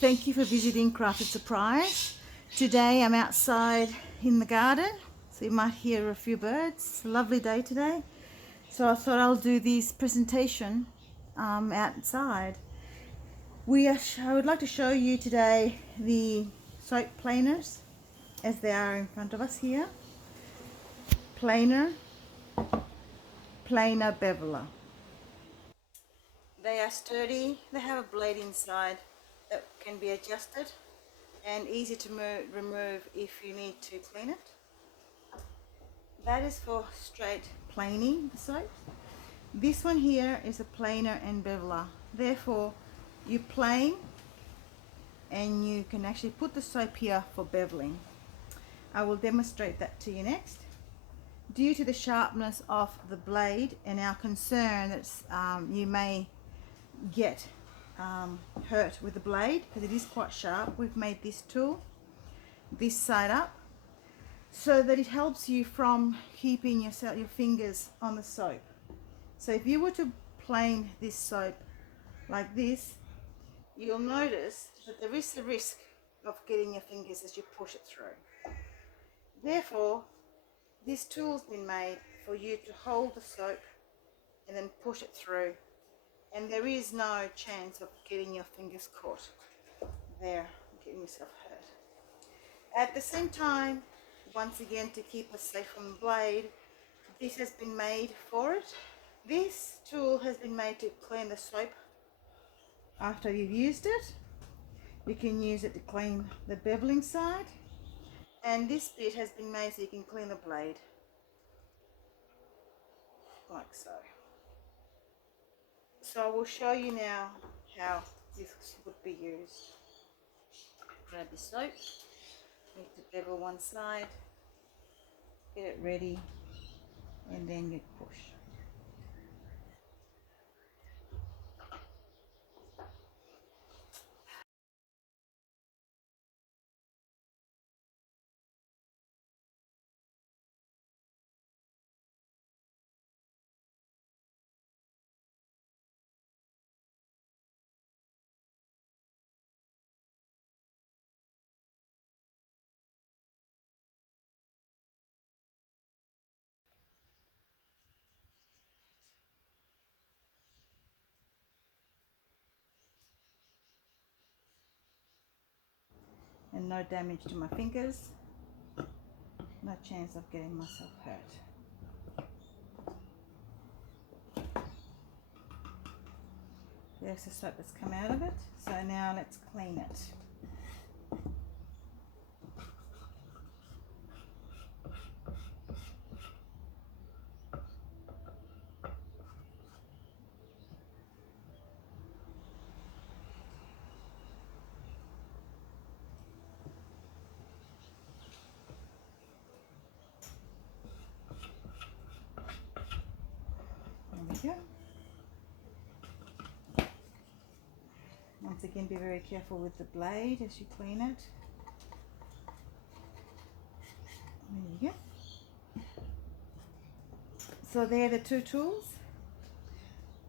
Thank you for visiting Crafted Surprise. Today I'm outside in the garden, so you might hear a few birds. It's a lovely day today, so I thought I'll do this presentation outside. I would like to show you today the soap planers as they are in front of us here. Planer Beveller. They are sturdy, they have a blade inside that can be adjusted and easy to remove if you need to clean it. That is for straight planing the soap. This one here is a planer and beveler. Therefore, you plane and you can actually put the soap here for beveling. I will demonstrate that to you next. Due to the sharpness of the blade and our concern that you may get hurt with the blade because it is quite sharp, we've made this tool this side up so that it helps you from keeping your fingers on the soap. So if you were to plane this soap like this, you'll notice that there is the risk of getting your fingers as you push it through. Therefore, this tool's been made for you to hold the soap and then push it through, and there is no chance of getting your fingers caught there, getting yourself hurt. At the same time, once again, to keep us safe from the blade, this has been made for it. This tool has been made to clean the soap after you've used it. You can use it to clean the beveling side, and this bit has been made so you can clean the blade like so. So I will show you now how this would be used. Grab your soap, need to bevel one side, get it ready, and then you push. And no damage to my fingers, no chance of getting myself hurt. There's the soap that's come out of it, so now let's clean it. There we go. Once again, be very careful with the blade as you clean it. There you go. So they're the two tools,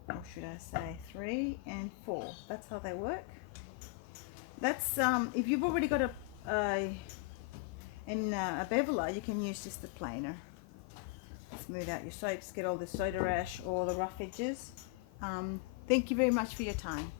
or should I say 3 and 4. That's how they work. That's if you've already got a beveler, you can use just the planer. Smooth out your soaps, get all the soda ash or the rough edges. Thank you very much for your time.